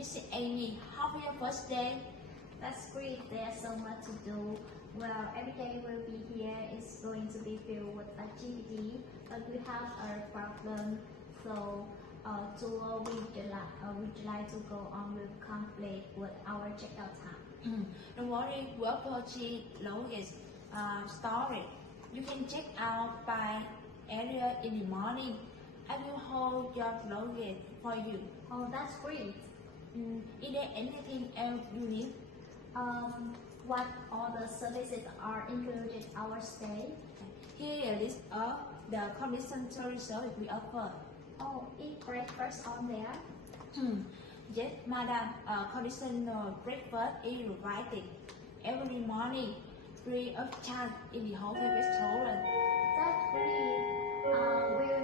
Mrs. Amy, how was your first day? That's great. There's so much to do. Well, every day we'll be here is going to be filled with activity, but we have a problem. So, tour would like to go on with conflict with our checkout time. Don't worry, we'll purchase luggage storage. You can check out by earlier in the morning. I will hold your luggage for you. Oh, that's great. Is there anything else you need? What other services are included in our stay? Here is a list of the complimentary service we offer. Oh, eat breakfast on there? Yes, madam, conditional breakfast is provided every morning, free of charge in the hotel restaurant. That's great. Will